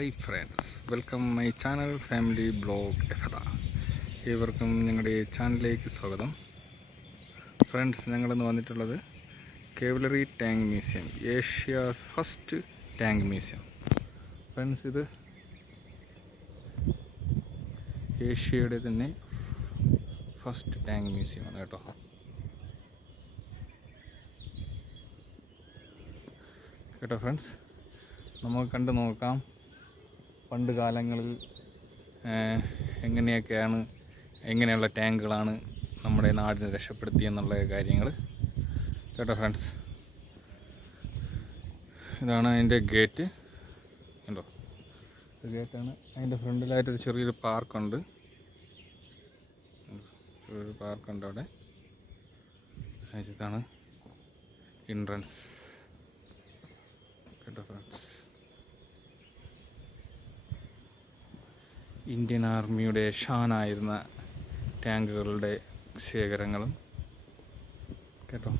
Hi friends, welcome my channel family blog എഫത. ഏവർക്കും ഞങ്ങളുടെ ചാനലിലേക്ക് സ്വാഗതം. ഫ്രണ്ട്സ്, ഞങ്ങളിന്ന് വന്നിട്ടുള്ളത് cavalry tank museum, Asia's first tank museum. Friends, ഇത് ഏഷ്യയുടെ തന്നെ ഫസ്റ്റ് ടാങ്ക് മ്യൂസിയമാണ് കേട്ടോ. ഫ്രണ്ട്സ്, നമുക്ക് കണ്ടു നോക്കാം പണ്ട് കാലങ്ങളിൽ എങ്ങനെയുള്ള ടാങ്കുകളാണ് നമ്മുടെ നാടിനെ രക്ഷപ്പെടുത്തിയെന്നുള്ള കാര്യങ്ങൾ ഫ്രണ്ട്സ്. ഇതാണ് അതിൻ്റെ ഗേറ്റ് കണ്ടോ. ഗേറ്റാണ്. അതിൻ്റെ ഫ്രണ്ടിലായിട്ടൊരു ചെറിയൊരു പാർക്കുണ്ട്. അവിടെ. ഇതാണ് എൻട്രൻസ് ഫ്രണ്ട്സ്. ഇന്ത്യൻ ആർമിയുടെ ഷാനായിരുന്ന ടാങ്കുകളുടെ ശേഖരങ്ങളും കേട്ടോ.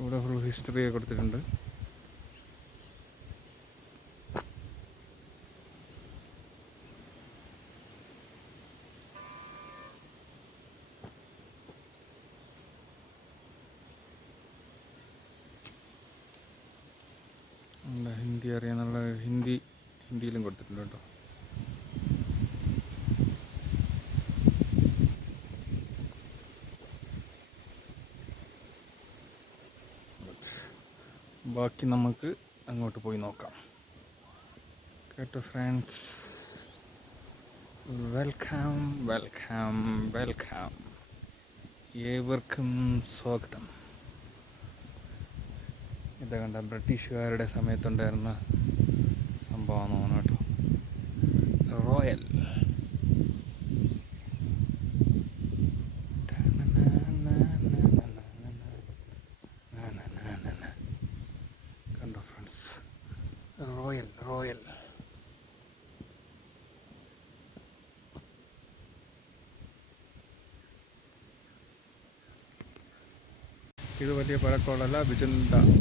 ഇവിടെ ഫുൾ ഹിസ്റ്ററിയൊക്കെ കൊടുത്തിട്ടുണ്ട്. ഹിന്ദി അറിയാന്നുള്ള ഹിന്ദിയിലും കൊടുത്തിട്ടുണ്ട് കേട്ടോ. ബാക്കി നമുക്ക് അങ്ങോട്ട് പോയി നോക്കാം കേട്ടോ ഫ്രണ്ട്സ്. വെൽക്കം വെൽക്കം വെൽക്കം, ഏവർക്കും സ്വാഗതം. ഇത് കണ്ട ബ്രിട്ടീഷുകാരുടെ സമയത്തുണ്ടായിരുന്ന സംഭവമാണ് കേട്ടോ. റോയൽ കണ്ടോ ഫ്രണ്ട്സ്, റോയൽ റോയൽ. ഇത് വലിയ പഴക്കമുള്ള ബിജന്ത ടാങ്ക്.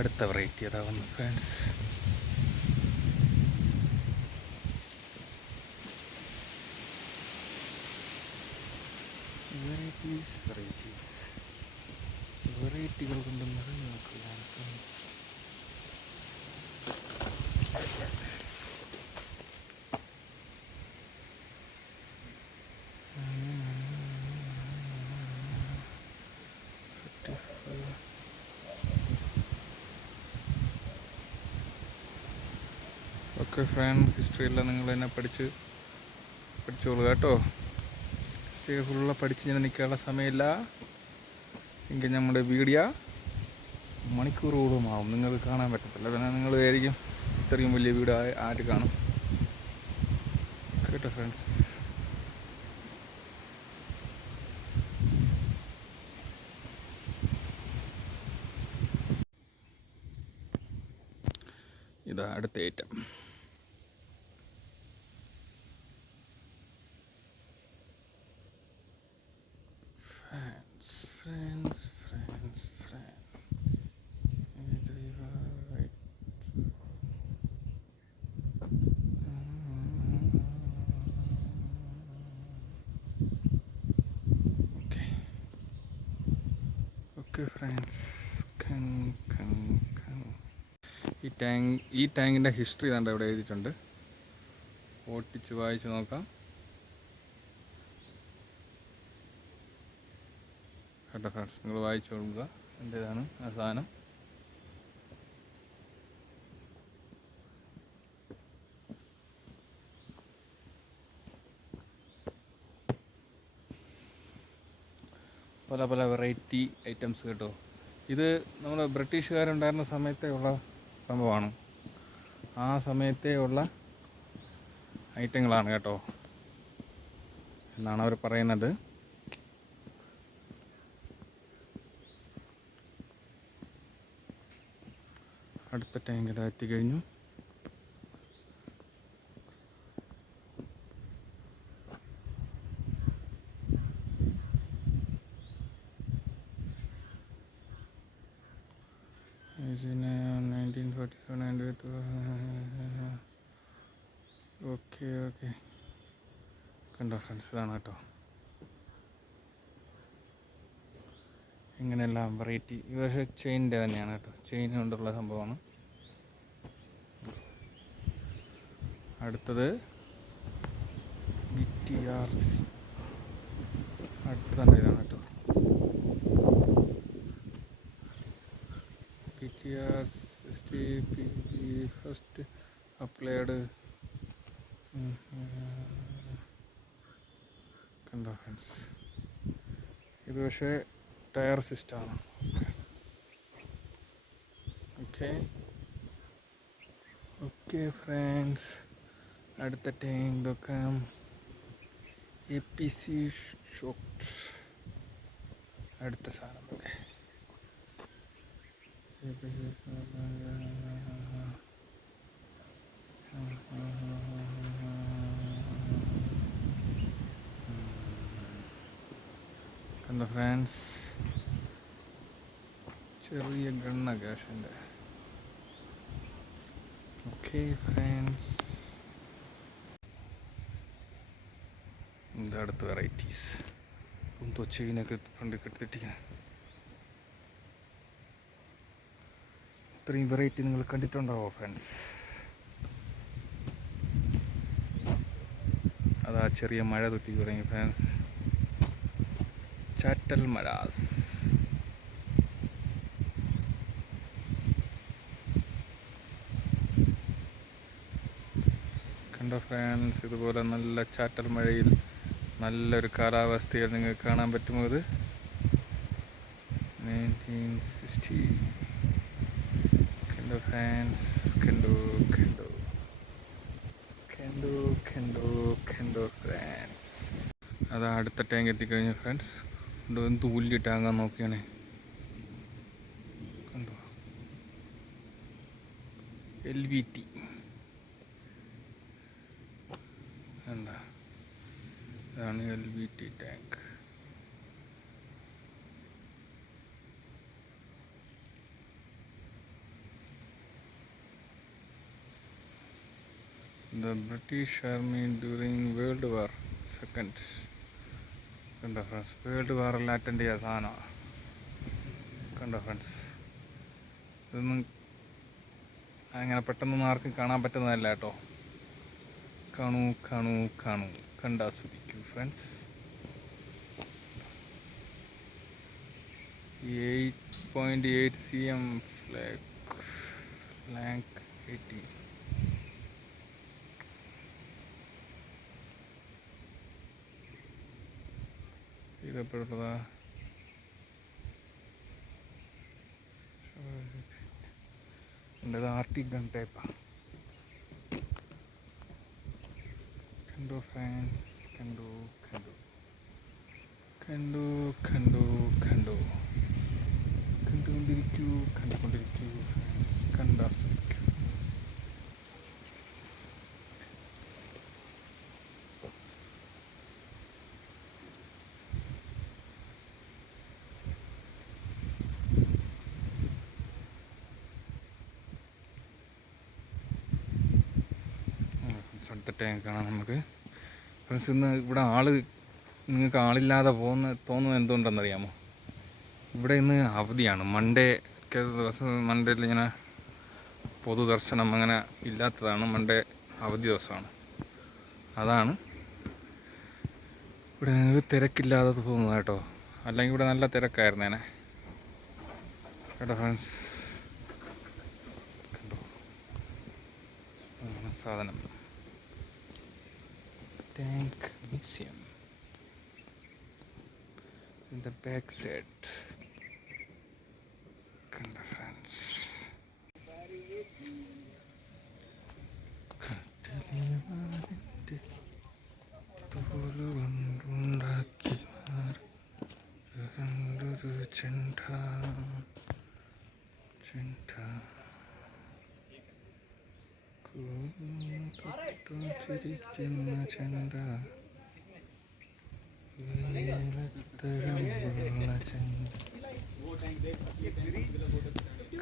അടുത്ത വെറൈറ്റി അതാ വന്നു ഫ്രണ്ട്സ്. വെറൈറ്റികൾ കൊണ്ട് നിറഞ്ഞു നോക്കുകയാണ് ഫ്രണ്ട്സ്. ഓക്കെ ഫ്രണ്ട്, ഹിസ്റ്ററിയെല്ലാം നിങ്ങൾ തന്നെ പഠിച്ചോളൂ കേട്ടോ. ഹിസ്റ്ററി ഫുള്ള് പഠിച്ച് ഞാൻ നിൽക്കാനുള്ള സമയമില്ല എങ്കിൽ നമ്മുടെ വീഡിയോ മണിക്കൂറോളം ആവും, നിങ്ങൾക്ക് കാണാൻ പറ്റത്തില്ല. പിന്നെ നിങ്ങൾ ആയിരിക്കും ഇത്രയും വലിയ വീഡിയോ ആര് കാണും കേട്ടോ ഫ്രണ്ട്സ്. ഇതാ അടുത്ത ഐറ്റം. Friends. Okay friends, ഈ ടാങ്കിൻ്റെ ഹിസ്റ്ററി കണ്ട ഇവിടെ എഴുതിയിട്ടുണ്ട്. ഓട്ടിച്ച് വായിച്ച് നോക്കാം കേട്ടോ ഫ്രണ്ട്സ്. നിങ്ങൾ വായിച്ചു കൊടുക്കുക എൻ്റേതാണ് ആ സാധനം. പല പല വെറൈറ്റി ഐറ്റംസ് കേട്ടോ. ഇത് നമ്മൾ ബ്രിട്ടീഷുകാരുണ്ടായിരുന്ന സമയത്തെ ഉള്ള സംഭവമാണ്. ആ സമയത്തേ ഉള്ള ഐറ്റങ്ങളാണ് കേട്ടോ എന്നാണ് അവർ പറയുന്നത്. അടുത്ത ടാങ്ക് ഇതാ എത്തിക്കഴിഞ്ഞു. ഓക്കെ ഓക്കെ കണ്ടോ ഫ്രണ്ട്സ്, ഇതാണ് കേട്ടോ ഇങ്ങനെയെല്ലാം വെറൈറ്റി. ഇത് പക്ഷേ ചെയിനിൻ്റെ തന്നെയാണ് കേട്ടോ, ചെയിൻ കൊണ്ടുള്ള സംഭവമാണ്. അടുത്തത് BTR അടുത്തതാണ് ഇതാണ് കേട്ടോ, BTR ഫസ്റ്റ് അപ്ലൈഡ്. കണ്ടോ ഫ്രണ്ട്സ്, ഇത് പക്ഷേ ടയർ സിസ്റ്റമാണ്. ഓക്കെ ഓക്കെ ഫ്രണ്ട്സ്, അടുത്ത ടാങ്ക് നോക്കാം. APC shot. അടുത്ത സാധനം നോക്കേ, കണ്ടോ ഫ്രണ്ട്സ്, ചെറിയ ഗണ്ണ ഗ്യാസിൻ്റെ. ഓക്കെ ഫ്രണ്ട്സ്, ഇത് അടുത്ത വെറൈറ്റീസ്. ചെയിനൊക്കെ ഫ്രണ്ട് കെട്ടിട്ടിരിക്കുന്നത്. ഇത്രയും വെറൈറ്റി നിങ്ങൾ കണ്ടിട്ടുണ്ടാവോ ഫ്രണ്ട്സ്? അതാ ചെറിയ മഴ തൊട്ടി തുടങ്ങി ഫ്രണ്ട്സ്, ചാറ്റൽ മഴാസ്. കണ്ടോ ഫ്രണ്ട്സ്, ഇതുപോലെ നല്ല ചാറ്റൽ മഴയിൽ നല്ലൊരു കാലാവസ്ഥയിൽ നിങ്ങൾക്ക് കാണാൻ പറ്റുമോ? ഇത് 1960. കണ്ടോ ഫ്രണ്ട്സ്, കണ്ടോ കണ്ടോ കണ്ടോ കണ്ടോ കണ്ടോ ഫ്രണ്ട്സ്. അതാ അടുത്ത ടാങ്ക് എത്തിക്കഴിഞ്ഞു ഫ്രണ്ട്സ്. കണ്ടോ എന്ത് വലിയ ടാങ്കാന്ന് നോക്കിയാണേ, കണ്ടോ LVT. എന്താ ഇതാണ് LVT tank. The British Army during World War II. കണ്ടോ ഫ്രണ്ട്സ്, വേൾഡ് വാറെല്ലാം അറ്റൻഡ് ചെയ്ത സാധനമാണ്. കണ്ടോ ഫ്രണ്ട്സ്, ഇതൊന്നും അങ്ങനെ പെട്ടെന്നൊന്നും ആർക്കും കാണാൻ പറ്റുന്നതല്ല കേട്ടോ. കാണൂ കാണൂ കാണൂ, കണ്ടാസ്വദിക്കൂ ഫ്രണ്ട്സ്. 8.8 cm flank 18. ഇതെപ്പോഴുള്ളതാ? ഇത് RT ഗൺ ടൈപ്പാണ്. കണ്ടോ ഫ്രണ്ട്സ്, കണ്ടോ കണ്ടോ കണ്ടോ കണ്ടോ കണ്ടോ കണ്ടുകൊണ്ടിരിക്കൂ കണ്ടുകൊണ്ടിരിക്കൂ ഫ്രണ്ട്സ്, കണ്ടാസ്വദിക്കൂ. അടുത്ത ടാങ്ക് കാണാം നമുക്ക് ഫ്രണ്ട്സ്. ഇന്ന് ഇവിടെ നിങ്ങൾക്ക് ആളില്ലാതെ തോന്നുന്നത് എന്തുകൊണ്ടെന്നറിയാമോ? ഇവിടെ ഇന്ന് അവധിയാണ്. മൺഡേ ഒക്കെ ദിവസം, മൺഡേയിൽ ഇങ്ങനെ പൊതുദർശനം അങ്ങനെ ഇല്ലാത്തതാണ്. മൺഡേ അവധി ദിവസമാണ്. അതാണ് ഇവിടെ നിങ്ങൾക്ക് തിരക്കില്ലാതെ തോന്നുന്നത് കേട്ടോ. അല്ലെങ്കിൽ ഇവിടെ നല്ല തിരക്കായിരുന്നേനെ കേട്ടോ ഫ്രണ്ട്സ്. കണ്ടോ സാധനം, tank museum in the back set. കണ്ടോ ഫ്രണ്ട്സ്, ചെണ്ട ചിരിക്കുന്ന ചെണ്ട വേലത്തഴമ്പുള്ള ചെണ്ട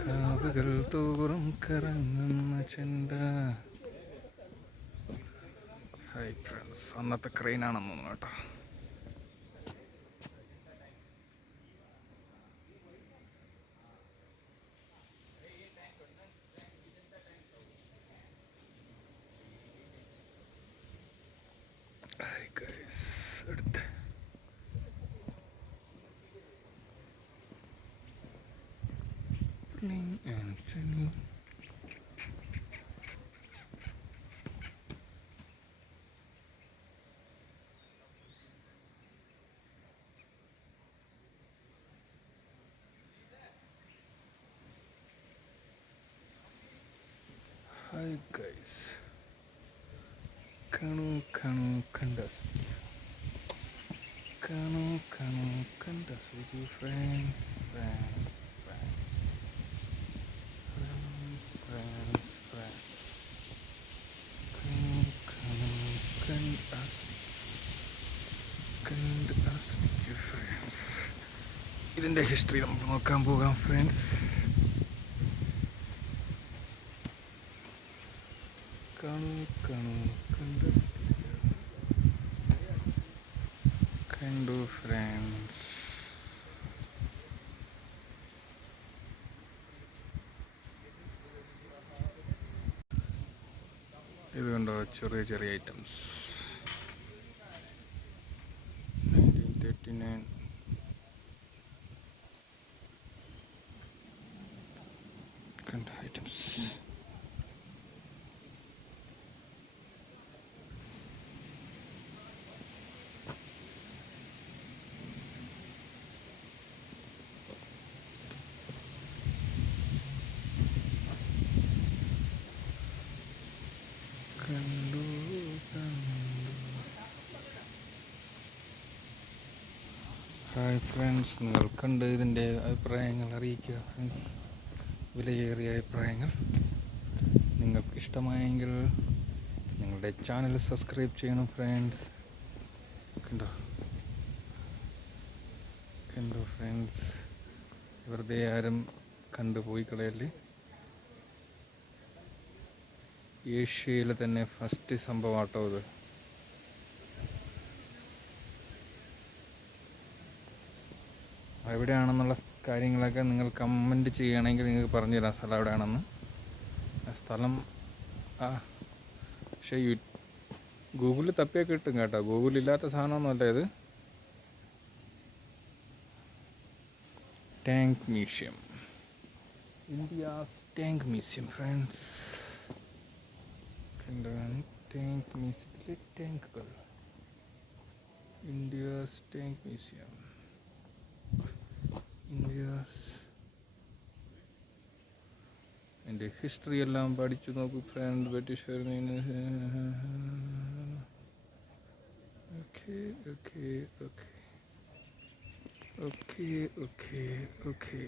കാവുകൾ തോറും കറങ്ങുന്ന ചെണ്ട. ഹായ് ഫ്രണ്ട്സ്, അന്നത്തെ ക്രെയിനാണെന്ന് തോന്നുന്നു കേട്ടോ. ഹായ് ഗൈസ്, അടുത്ത് ആന്റണി. ഹായ് ഗൈസ്, കാണൂ കാണൂ കണ്ടാസ്വദിക്കൂ, കാണൂ കാണൂ കണ്ടാസ്വദിക്കൂ friends, friends, friends, friends, friends. കാണൂ കാണൂ കണ്ടാസ്വദിക്കൂ ഫ്രണ്ട്സ്. ഇതിൻ്റെ ഹിസ്റ്ററി നമുക്ക് നോക്കാൻ പോകാം ഫ്രണ്ട്സ്. കാണൂ കാണൂ കണ്ടു ഫ്രണ്ട്സ്. ഇത് കണ്ടോ, ചെറിയ ചെറിയ ഐറ്റംസ്. 1939 കണ്ട ഐറ്റംസ്. കണ്ടു കണ്ടു. ഹായ് ഫ്രണ്ട്സ്, നിങ്ങൾ കണ്ട് ഇതിൻ്റെ അഭിപ്രായങ്ങൾ അറിയിക്കുക ഫ്രണ്ട്സ്. വിലയേറിയ അഭിപ്രായങ്ങൾ. നിങ്ങൾക്ക് ഇഷ്ടമായെങ്കിൽ നിങ്ങളുടെ ചാനൽ സബ്സ്ക്രൈബ് ചെയ്യണം ഫ്രണ്ട്സ്. കണ്ടോ കണ്ടോ ഫ്രണ്ട്സ്, വെറുതെ ആരും കണ്ടുപോയി കളയല്ലേ. ഏഷ്യയിലെ തന്നെ ഫസ്റ്റ് സംഭവമാട്ടോ ഇത്. എവിടെയാണെന്നുള്ള കാര്യങ്ങളൊക്കെ നിങ്ങൾ കമൻറ്റ് ചെയ്യുകയാണെങ്കിൽ നിങ്ങൾക്ക് പറഞ്ഞുതരാം സ്ഥലം എവിടെയാണെന്ന്. ആ സ്ഥലം പക്ഷേ ഗൂഗിളിൽ തപ്പിയൊക്കെ കിട്ടും കേട്ടോ. ഗൂഗിളില്ലാത്ത സാധനമൊന്നുമല്ല ഇത്. Tank museum, India's tank museum friends. കണ്ടാണ് ടാങ്ക് മ്യൂസിയത്തിലെ ടാങ്കുകൾ. India's tank museum, India's. എൻ്റെ ഹിസ്റ്ററി എല്ലാം പഠിച്ചു നോക്കൂ friend. British okay okay okay okay okay okay.